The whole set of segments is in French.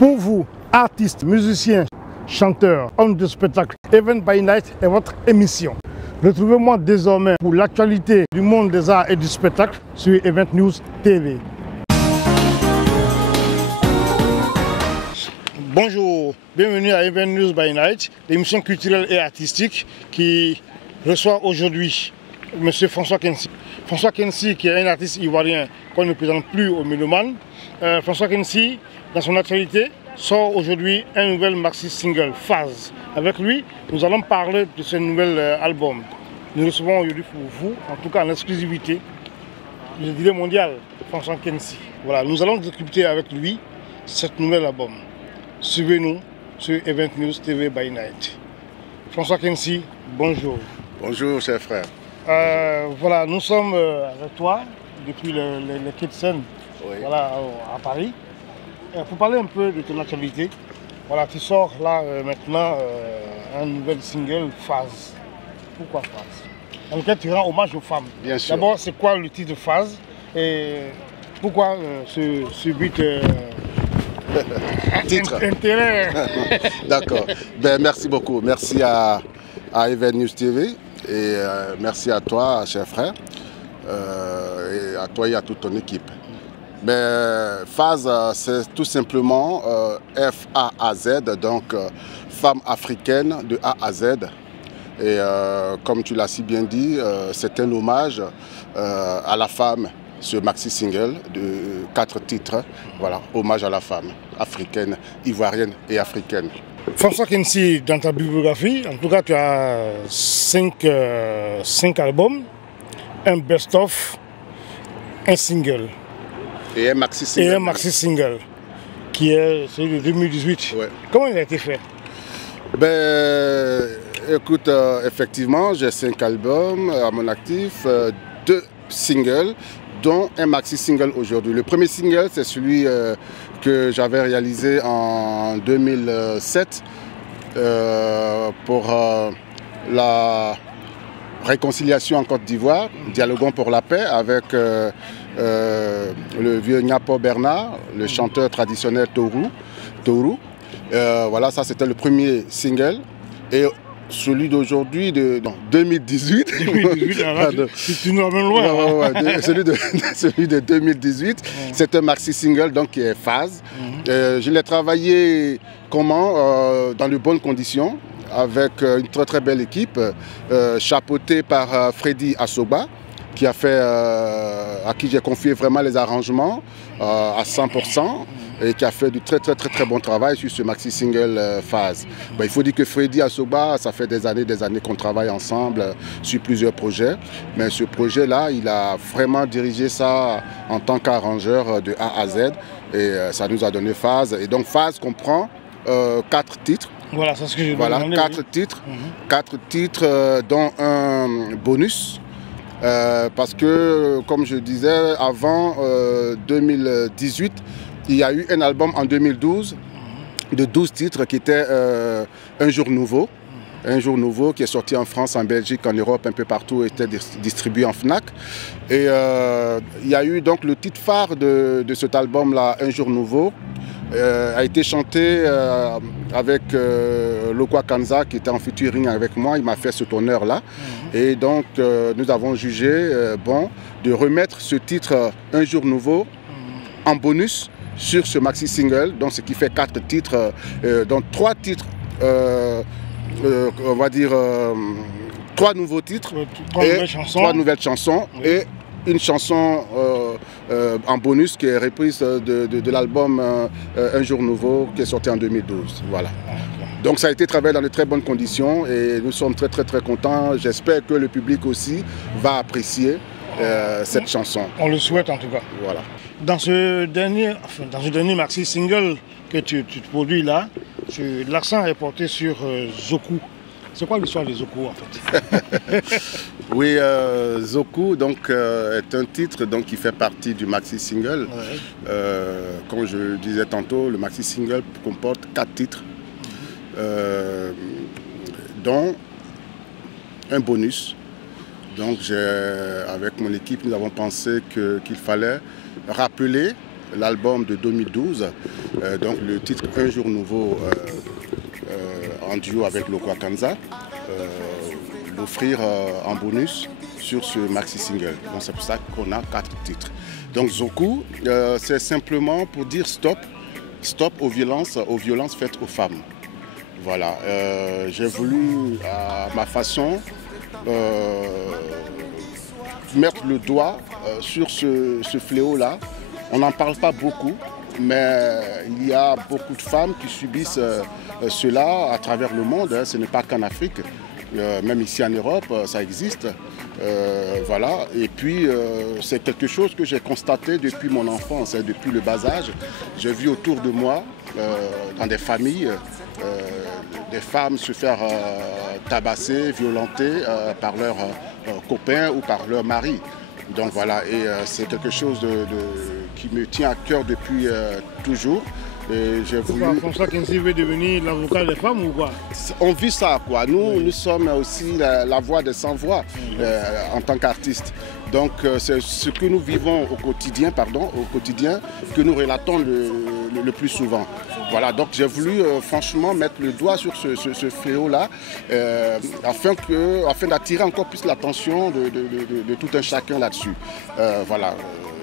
Pour vous, artistes, musiciens, chanteurs, hommes de spectacle, Event by Night est votre émission. Retrouvez-moi désormais pour l'actualité du monde des arts et du spectacle sur Event News TV. Bonjour, bienvenue à Event News by Night, l'émission culturelle et artistique qui reçoit aujourd'hui M. François Kensi. François Kensi, qui est un artiste ivoirien qu'on ne présente plus aux mélomanes. François Kensi, dans son actualité, sort aujourd'hui un nouvel maxi single, Phase. Avec lui, nous allons parler de ce nouvel album. Nous recevons aujourd'hui pour vous, en tout cas en exclusivité, je dirais mondial, François Kensi. Voilà, nous allons discuter avec lui ce nouvel album. Suivez-nous sur Event News TV by Night. François Kensi, bonjour. Bonjour, cher frère. Voilà, nous sommes avec toi depuis les quais de Seine, Oui. voilà, à Paris. Pour parler un peu de ton actualité, voilà, tu sors là maintenant un nouvel single, Phase. Pourquoi Phase? Dans lequel tu rends hommage aux femmes. Bien sûr. D'abord, c'est quoi le titre de Phase et pourquoi ce but Titre. intérêt? D'accord. Ben, merci beaucoup. Merci à Event News TV et merci à toi, cher frère, et à toi et à toute ton équipe. Mais Phase, c'est tout simplement F-A-A-Z, donc femme africaine de A à Z. Et comme tu l'as si bien dit, c'est un hommage à la femme, ce maxi single de 4 titres. Voilà, hommage à la femme africaine, ivoirienne et africaine. François Kensi, dans ta bibliographie, en tout cas, tu as 5 albums, un best-of, un single. Et un maxi single. Et un maxi single, qui est celui de 2018. Ouais. Comment il a été fait? Ben, écoute, effectivement, j'ai 5 albums à mon actif, 2 singles, dont un maxi single aujourd'hui. Le premier single, c'est celui que j'avais réalisé en 2007 pour la réconciliation en Côte d'Ivoire, dialoguons pour la paix avec le vieux Nyapo Bernard, le chanteur traditionnel Tourou. Voilà, ça c'était le premier single. Et celui d'aujourd'hui, de 2018. 2018, tu nous ramènes loin. Celui de 2018, c'est un maxi single donc, qui est Phase. Je l'ai travaillé comment dans de bonnes conditions, avec une très très belle équipe, chapeautée par Freddy Assoba, qui a fait, à qui j'ai confié vraiment les arrangements à 100%. Et qui a fait du très très bon travail sur ce maxi single Phase. Ben, il faut dire que Freddy Assoba, ça fait des années qu'on travaille ensemble sur plusieurs projets. Mais ce projet-là, il a vraiment dirigé ça en tant qu'arrangeur de A à Z. Et ça nous a donné Phase. Et donc Phase comprend 4 titres. Voilà, c'est ce que je Voilà, demandais, 4 titres. 4 titres, dont un bonus. Parce que, comme je disais, avant 2018, il y a eu un album en 2012 de 12 titres qui était Un jour nouveau. Un jour nouveau qui est sorti en France, en Belgique, en Europe, un peu partout, était distribué en FNAC. Et il y a eu donc le titre phare de cet album-là, Un jour nouveau, a été chanté avec Lokwa Kanza qui était en featuring avec moi. Il m'a fait cet honneur-là. Et donc nous avons jugé bon de remettre ce titre Un jour nouveau en bonus sur ce maxi single, donc ce qui fait 4 titres, donc 3 titres, on va dire 3 nouveaux titres, 3 nouvelles chansons oui. Et une chanson en bonus qui est reprise de l'album Un jour nouveau qui est sorti en 2012. Voilà. Donc ça a été travaillé dans de très bonnes conditions et nous sommes très contents. J'espère que le public aussi va apprécier cette chanson. On le souhaite en tout cas. Voilà. Dans ce dernier maxi single que tu produis là, l'accent est porté sur Zoku. C'est quoi l'histoire de Zoku en fait? Oui, Zoku donc, est un titre donc, qui fait partie du maxi single. Ouais. Comme je disais tantôt, le maxi single comporte 4 titres, dont un bonus. Donc avec mon équipe, nous avons pensé qu'il fallait rappeler l'album de 2012, donc le titre Un jour nouveau en duo avec Lokwa Kanza, l'offrir en bonus sur ce maxi single. Donc c'est pour ça qu'on a 4 titres. Donc Zoku, c'est simplement pour dire stop aux violences faites aux femmes. Voilà, j'ai voulu à ma façon mettre le doigt sur ce fléau-là. On n'en parle pas beaucoup, mais il y a beaucoup de femmes qui subissent cela à travers le monde. Ce n'est pas qu'en Afrique, même ici en Europe, ça existe. Voilà. Et puis, c'est quelque chose que j'ai constaté depuis mon enfance, depuis le bas âge. J'ai vu autour de moi, dans des familles, des femmes se faire tabasser, violenter par leurs copains ou par leur mari. Donc voilà, et c'est quelque chose qui me tient à cœur depuis toujours. J'ai voulu... François Kensi veut devenir l'avocat des femmes ou quoi? On vit ça, quoi. Nous sommes aussi la voix des sans-voix en tant qu'artistes. Donc c'est ce que nous vivons au quotidien, que nous relatons le plus souvent. Voilà, donc j'ai voulu franchement mettre le doigt sur ce fléau-là afin d'attirer encore plus l'attention de tout un chacun là-dessus. Voilà.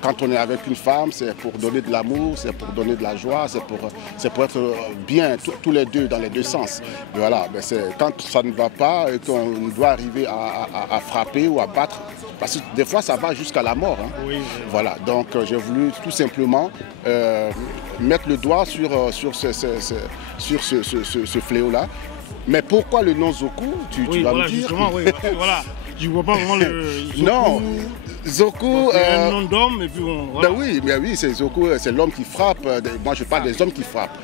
Quand on est avec une femme, c'est pour donner de l'amour, c'est pour donner de la joie, c'est pour être bien tous les deux, dans les deux sens. Et voilà, mais quand ça ne va pas et qu'on doit arriver à frapper ou à battre, parce que des fois ça va jusqu'à la mort. Hein. Oui. Voilà, donc j'ai voulu tout simplement mettre le doigt sur ce fléau-là. Mais pourquoi le nom Zoku, tu vas me dire? Justement, oui, voilà. Je ne vois pas vraiment le Zoku. Non, Zoku... C'est un nom d'homme et puis bon, voilà. Ben oui, c'est Zoku, c'est l'homme qui frappe. Moi, je parle des hommes qui frappent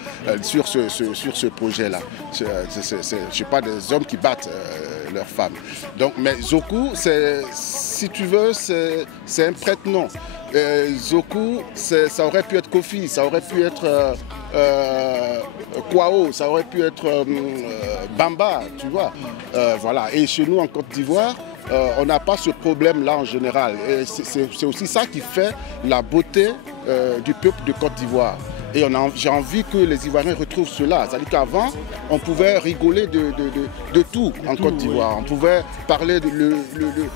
sur ce projet-là. Je ne parle des hommes qui battent leurs femmes. Donc, mais Zoku, si tu veux, c'est un prête-nom. Zoku, ça aurait pu être Kofi, ça aurait pu être Kwao, ça aurait pu être Bamba, tu vois. Voilà. Et chez nous, en Côte d'Ivoire, on n'a pas ce problème-là en général. Et c'est aussi ça qui fait la beauté du peuple de Côte d'Ivoire. Et j'ai envie que les Ivoiriens retrouvent cela. C'est-à-dire qu'avant, on pouvait rigoler de tout en Côte d'Ivoire. Oui. On pouvait parler de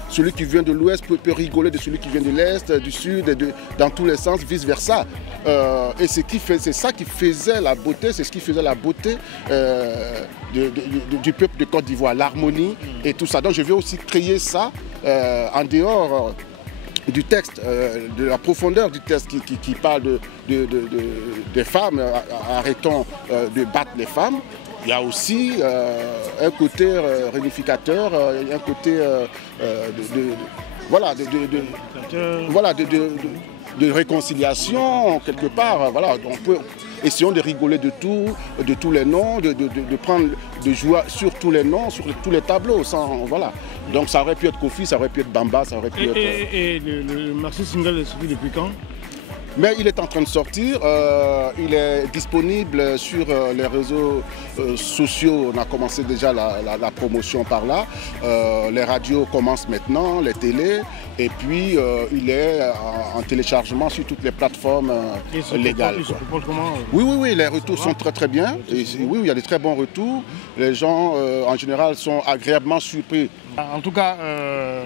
celui qui vient de l'Ouest peut rigoler de celui qui vient de l'Est, du Sud, dans tous les sens, vice-versa. Et c'est ça qui faisait la beauté, c'est ce qui faisait la beauté du peuple de Côte d'Ivoire, l'harmonie et tout ça. Donc je vais aussi créer ça en dehors du texte, de la profondeur du texte qui parle des femmes, arrêtons de battre les femmes. Il y a aussi un côté réunificateur, un côté de réconciliation quelque part. Voilà, essayons de rigoler de tous les noms, de jouer sur tous les noms, sur tous les tableaux. Voilà. Donc ça aurait pu être Kofi, ça aurait pu être Bamba, ça aurait pu être... Et le maxi single est sorti depuis quand? Mais il est en train de sortir, il est disponible sur les réseaux sociaux. On a commencé déjà la promotion par là. Les radios commencent maintenant, les télés. Et puis il est en téléchargement sur toutes les plateformes légales. Il se propose comment? Oui, les retours sont très bien. Et oui, il y a des très bons retours. Les gens en général sont agréablement surpris. En tout cas,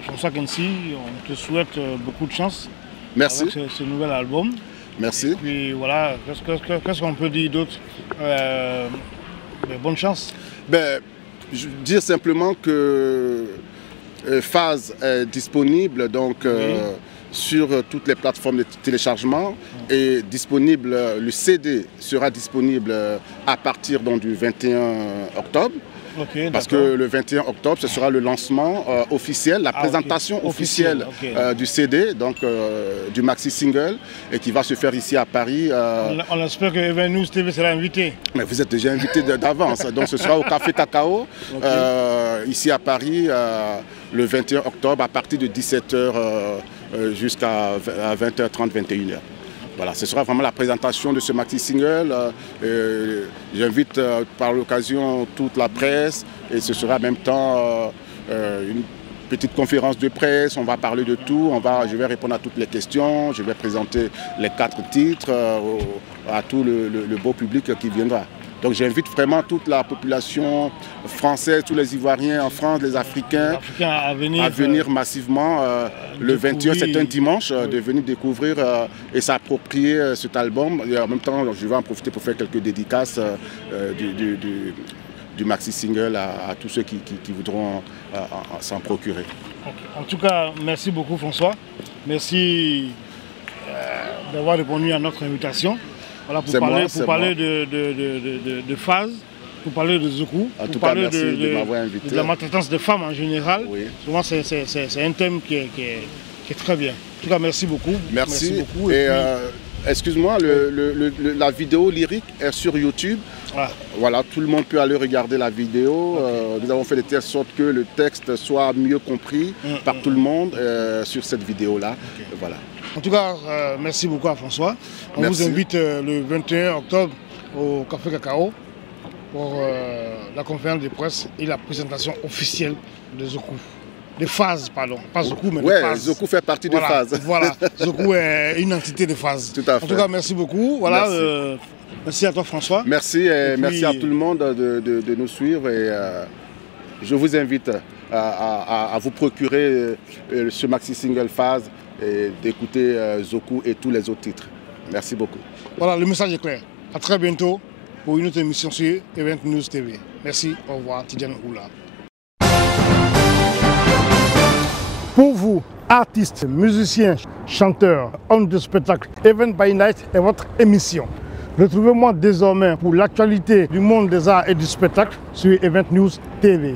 François Kensi, on te souhaite beaucoup de chance. Merci. Avec ce nouvel album. Merci. Et puis voilà, qu'est-ce qu'on peut dire d'autre? Bonne chance. Je veux dire simplement que Phase est disponible donc, sur toutes les plateformes de téléchargement et disponible, le CD sera disponible à partir donc, du 21 octobre. Okay, parce que le 21 octobre, ce sera le lancement officiel, la présentation officielle du CD, donc du maxi single, et qui va se faire ici à Paris. On espère que Even News TV sera invité. Mais vous êtes déjà invité d'avance, donc ce sera au Café Cacao, ici à Paris, le 21 octobre, à partir de 17h jusqu'à 20h30, 21h. Voilà, ce sera vraiment la présentation de ce maxi single. J'invite par l'occasion toute la presse et ce sera en même temps une petite conférence de presse, on va parler de tout, je vais répondre à toutes les questions, je vais présenter les 4 titres à tout le beau public qui viendra. Donc j'invite vraiment toute la population française, tous les Ivoiriens en France, les Africains à venir massivement. Le 21, c'est un dimanche, de venir découvrir et s'approprier cet album. Et en même temps, je vais en profiter pour faire quelques dédicaces du maxi-single à tous ceux qui voudront s'en procurer. En tout cas, merci beaucoup François. Merci d'avoir répondu à notre invitation. Voilà, pour parler de Phase, pour parler de Zoku, pour parler de la maltraitance des femmes en général. Oui. Souvent, c'est un thème qui est très bien. En tout cas, merci beaucoup. Merci beaucoup. Et excuse-moi, la vidéo lyrique est sur YouTube. Voilà, tout le monde peut aller regarder la vidéo. Nous avons fait de telle sorte que le texte soit mieux compris par tout le monde sur cette vidéo-là. Voilà. En tout cas, merci beaucoup à François. On vous invite le 21 octobre au Café Cacao pour la conférence de presse et la présentation officielle de Zoku. De Phase, pardon. Pas Zoku, mais de Phase. Zoku fait partie de Phase. Voilà, Zoku est une entité de Phase. Tout à fait. En tout cas, merci beaucoup. Voilà, merci à toi François. Merci et merci à tout le monde de nous suivre. Et je vous invite à vous procurer ce maxi-single Phase et d'écouter Zoku et tous les autres titres. Merci beaucoup. Voilà, le message est clair. À très bientôt pour une autre émission sur Event News TV. Merci, au revoir, Tidjane Oula. Pour vous, artistes, musiciens, chanteurs, hommes de spectacle, Event by Night est votre émission. Retrouvez-moi désormais pour l'actualité du monde des arts et du spectacle sur Event News TV.